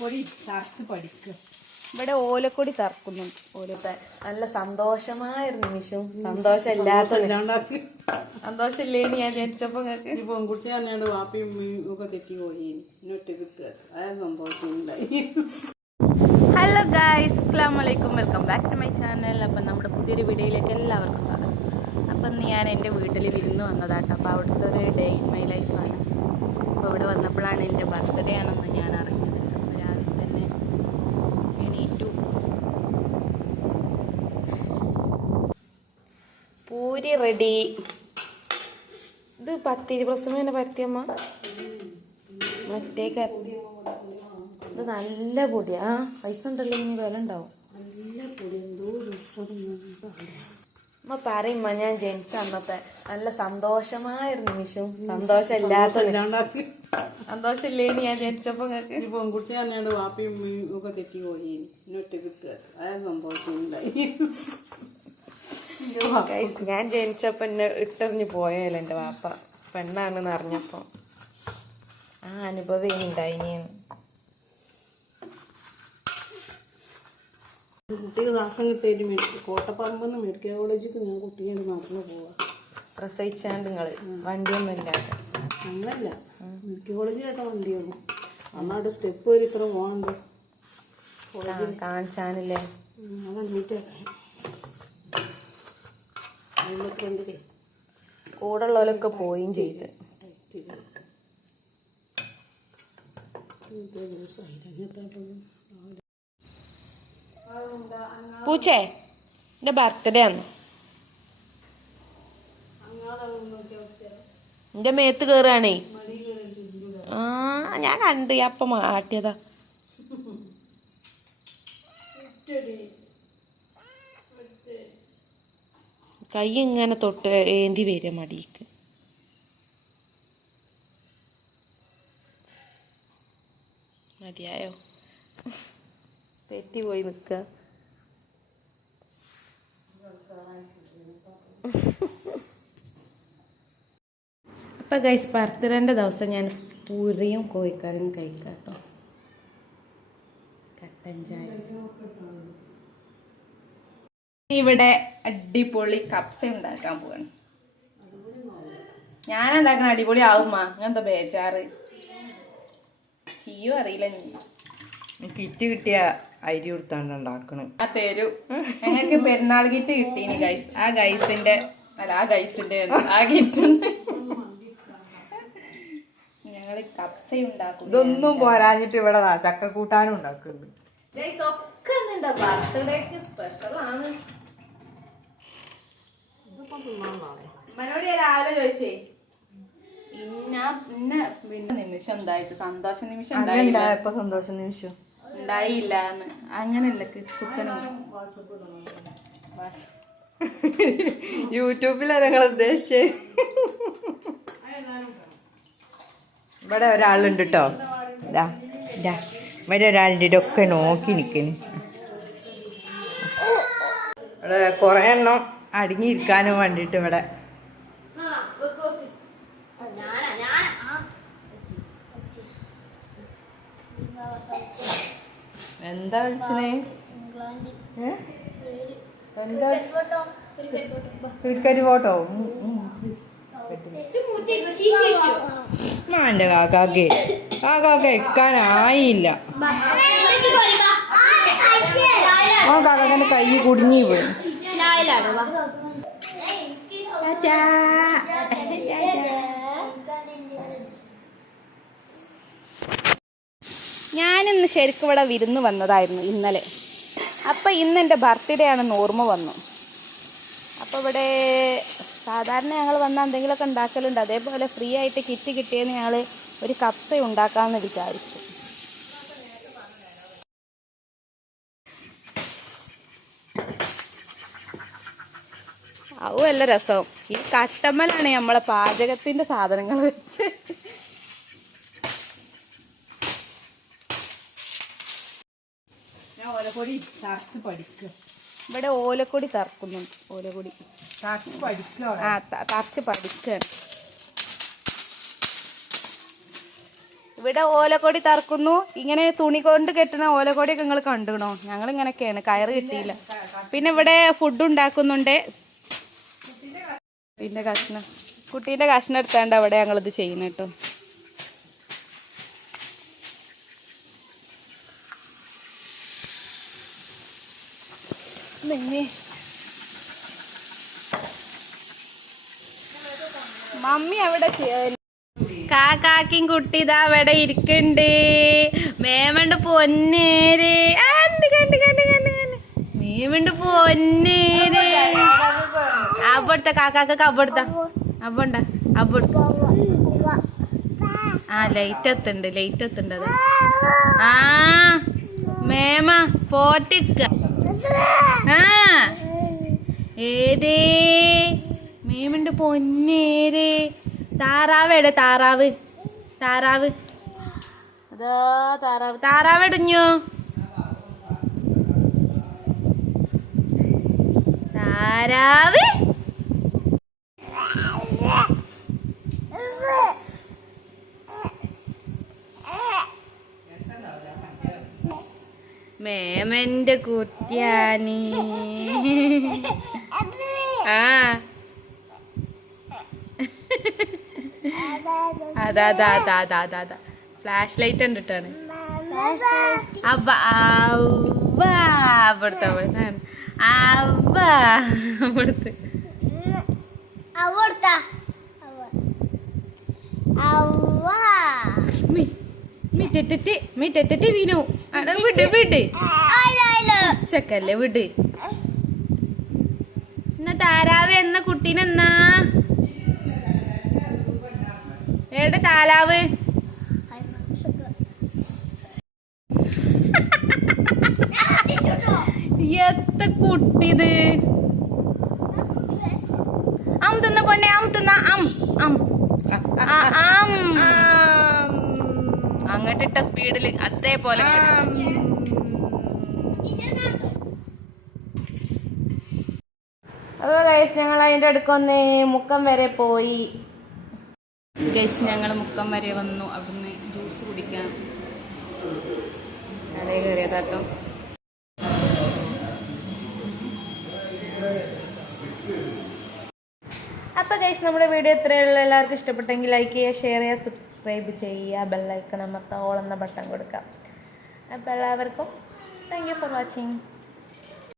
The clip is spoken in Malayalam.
ഓലക്കൊടി തറച്ച് പഠിക്കുക. ഇവിടെ ഓലക്കൊടി തറക്കുന്നുണ്ട്. ഓലത്തെ നല്ല സന്തോഷമായ ഒരു നിമിഷം. സന്തോഷമില്ലേനി ഞാൻ ജനിച്ചപ്പോ നിങ്ങൾക്ക് ഈ പെൺകുട്ടി തന്നെയാണ് വാപ്പിയും ഉമ്മയും ഒക്കെ തെറ്റി പോയി ഒറ്റ കിട്ടുക. അതായത് സന്തോഷമുണ്ടായി. ഹലോ ഗായ്സ്, അസ്സലാമു അലൈക്കും, welcome back to my channel. അപ്പം നമ്മുടെ പുതിയൊരു വീഡിയോയിലേക്ക് എല്ലാവർക്കും സ്വാഗതം. അപ്പം ഞാൻ എൻ്റെ വീട്ടിൽ വിരുന്ന് വന്നതാട്ടോ. അപ്പോൾ അവിടുത്തെ ഒരു ഡേ ഇൻ മൈ ലൈഫാണ്. അപ്പോൾ ഇവിടെ വന്നപ്പോഴാണ് എൻ്റെ ബർത്ത്ഡേ ആണെന്ന് ഞാൻ അറിഞ്ഞത്. അപ്പോൾ രാവിലെ തന്നെ എണീറ്റു. പൂരി റെഡി. ഇത് 10-20 പരത്തിയമ്മ മറ്റേ ഇത് നല്ല പൊടിയാ. പൈസ ഉണ്ടല്ലോ, ഇനി വില ഉണ്ടാവും. അമ്മ പറയുമ്പോ ഞാൻ ജനിച്ച അന്നത്തെ നല്ല സന്തോഷമായൊരു നിമിഷം. സന്തോഷമില്ലേനി ഞാൻ ജനിച്ചപ്പോ നിങ്ങൾക്ക് ഈ പെൺകുട്ടി തന്നെയാണ് വാപ്പിയും ഉമ്മയും ഒക്കെ തെറ്റി പോയി ഒറ്റ കിട്ടുക. അതായത് സന്തോഷമുണ്ടായി. ഞാൻ ജനിച്ചപ്പോ എന്നെ ഇട്ടെറിഞ്ഞ് പോയല്ലോ എൻ്റെ വാപ്പ. പെണ്ണാണെന്ന് അറിഞ്ഞപ്പോ ആ അനുഭവം ഉണ്ടായിന്. കുട്ടിക്ക് ശ്വാസം കിട്ടിയിട്ട് കോട്ടപ്പറമ്പെന്ന് മെഡിക്കൽ കോളേജിലേക്ക് ഞാൻ കുട്ടിയെ നടന്നു പോവാ. പ്രസവിച്ചാണ്ട് നിങ്ങള് വണ്ടിയൊന്നും ഇല്ലാതെ? അങ്ങനല്ല, മെഡിക്കൽ കോളേജിലൊക്കെ വണ്ടിയൊന്നും അന്നാട്ട് സ്റ്റെപ്പ് വരെ ഇത്ര പോകണ്ട്. കാണിച്ചാനില്ലേ? കൂടെ ഉള്ളവരൊക്കെ പോയും ചെയ്ത്. പൂച്ചേ, എൻ്റെ ബർത്ത്ഡേ ആണ്. എൻ്റെ മേത്ത് കയറുകയാണേ. ആ ഞാൻ കണ്ട് അപ്പം മാറ്റിയതാ. കൈ ഇങ്ങനെ തൊട്ട് ഏന്തി വരിക മടിക്ക്. മതിയായോ? തെറ്റി പോയി നിൽക്കുക. അപ്പം ഗൈസ്, ബർത്ത്ഡേൻ്റെ ദിവസം ഞാൻ പൂരിയും കോഴിക്കറിയും കഴിക്കാം കേട്ടോ. കട്ടൻ ചായ. ഇവിടെ അടിപൊളി കപ്സ ഉണ്ടാക്കാൻ പോവാണ്. ഞാൻ ഉണ്ടാക്കണ അടിപൊളി ആവുമ്മ. അങ്ങനത്തെ ബേജാറ് ചെയ്യോ അറിയില്ല. കിറ്റ് കിട്ടിയ അരി കൊടുത്താണ്ട് ഉണ്ടാക്കണം. ആ തരൂ. ഞങ്ങൾക്ക് പെരുന്നാൾ കിറ്റ് കിട്ടീനി ഗൈസ്. ആ ഗൈസിന്റെ കിറ്റുണ്ട്. ഞങ്ങള് കപ്സ ഉണ്ടാക്കും. ഇതൊന്നും പോരാഞ്ഞിട്ട് ഇവിടെ ചക്കക്കൂട്ടാനും ഉണ്ടാക്കുന്നുണ്ട്. ഗൈസ് ഒക്കെ ബർത്ത്ഡേക്ക് സ്പെഷ്യൽ ആണ്. മനോട് ഞാൻ രാവിലെ ചോദിച്ചേ പിന്നെ നിമിഷം ഉണ്ടായിച്ചു. സന്തോഷ നിമിഷം ഉണ്ടായപ്പോ സന്തോഷ നിമിഷം ഉണ്ടായില്ല എന്ന്. അങ്ങനല്ല കുത്തനും യൂട്യൂബിലാ ഞങ്ങൾ ഉദ്ദേശിച്ചേ. ഇവിടെ ഒരാളുണ്ട് കേട്ടോ. ഇവിടെ ഒരാളുടെ ഇതൊക്കെ നോക്കി നിൽക്കുന്നു. ഇവിടെ കുറെ എണ്ണം അടങ്ങിയിരിക്കാനും വേണ്ടിട്ട് ഇവിടെ എന്താ വിളിച്ചേ? എന്താ ക്രിക്കറ്റ് ഫോട്ടോ? എന്റെ കാക്കാക്ക് ഇക്കാനായില്ല. ആ കാക്കാന്റെ കൈ കുടുങ്ങി പോയി. ഞാനിന്ന് ശരിക്കും ഇവിടെ വിരുന്ന് വന്നതായിരുന്നു ഇന്നലെ. അപ്പം ഇന്ന് എൻ്റെ ബർത്ത്ഡേ ആണെന്ന് ഓർമ്മ വന്നു. അപ്പോൾ ഇവിടെ സാധാരണ ഞങ്ങൾ വന്നാൽ എന്തെങ്കിലുമൊക്കെ ഉണ്ടാക്കലുണ്ട്. അതേപോലെ ഫ്രീ ആയിട്ട് കിറ്റ് കിട്ടിയെന്ന് ഞങ്ങൾ ഒരു കപ്സ ഉണ്ടാക്കാമെന്ന് വിചാരിച്ചു. അതും നല്ല രസം. ഈ കട്ടമ്മലാണ് നമ്മളെ പാചകത്തിൻ്റെ സാധനങ്ങൾ വെച്ച്. ഓലക്കൊടി തറച്ച് പഠിക്കുക. ഇവിടെ ഓലക്കൊടി തറക്കുന്നുണ്ട്. ഓലക്കൊടി തറച്ച് പഠിക്കുക. തറച്ച് പഠിക്കുകയാണ്. ഇവിടെ ഓലക്കൊടി തറക്കുന്നു. ഇങ്ങനെ തുണി കൊണ്ട് കെട്ടുന്ന ഓലക്കൊടിയൊക്കെ നിങ്ങൾ കണ്ടുകണോ? ഞങ്ങൾ ഇങ്ങനെയൊക്കെയാണ്, കയറ് കിട്ടിയില്ല. പിന്നെ ഇവിടെ ഫുഡ് ഉണ്ടാക്കുന്നുണ്ട്. കുട്ടീൻ്റെ കഷ്ണം എടുത്താണ്ട് അവിടെ ഞങ്ങളിത് ചെയ്യുന്നു കേട്ടോ. മമ്മി അവിടെ കാക്കാക്കും കുട്ടി ഇതാ അവിടെ ഇരിക്കണ്ട്. മേമണ്ട് പൊന്നേര് മേമണ്ട് പൊന്നേര്. അവിടുത്തെ കാക്കാക്ക് അവിടുത്തെ അവുണ്ട അവിടുത്തെ ആ ലൈറ്റ് എത്തുണ്ട് അത്. ആ മേമ പോറ്റിക്ക. ആ ഏതേ മേമണ്ട് പൊന്നേര്. താറാവേടെ താറാവ് അതാ താറാവ് ഇടിഞ്ഞു. താറാവ് മേമന്റെ കുട്ടിയാനി. ആ അതാ ഫ്ലാഷ് ലൈറ്റ് കണ്ടിട്ടാണ്. അവിടുത്തെ വീണു. വിട് ഉച്ചക്കല്ലേ വിട്. എന്നാ താരാവ് എന്ന കുട്ടീനെന്നാ ഏടെ താലാവ്? എത്ത കുട്ടിത് അം തിന്ന പൊന്നെ തിന്ന അങ്ങോട്ടിട്ട സ്പീഡില് അതേപോലെ. അപ്പോൾ ഗൈസ് ഞങ്ങൾ അതിൻ്റെ അടുക്കൊന്ന് മുക്കം വരെ പോയി. ഗൈസ് ഞങ്ങൾ മുക്കം വരെ വന്നു. അവിടുന്ന് ജ്യൂസ് കുടിക്കാൻ അതേ കയറിയതാട്ടോ. അപ്പോൾ ഗൈസ് നമ്മുടെ വീഡിയോ ഇത്രയുള്ള. എല്ലാവർക്കും ഇഷ്ടപ്പെട്ടെങ്കിൽ ലൈക്ക് ചെയ്യുക, ഷെയർ ചെയ്യുക, സബ്സ്ക്രൈബ് ചെയ്യുക, ബെല്ലൈക്കൺ അമർത്താൻ ഓൾ എന്ന ബട്ടൺ കൊടുക്കുക. അപ്പോൾ എല്ലാവർക്കും താങ്ക് യു ഫോർ വാച്ചിങ്.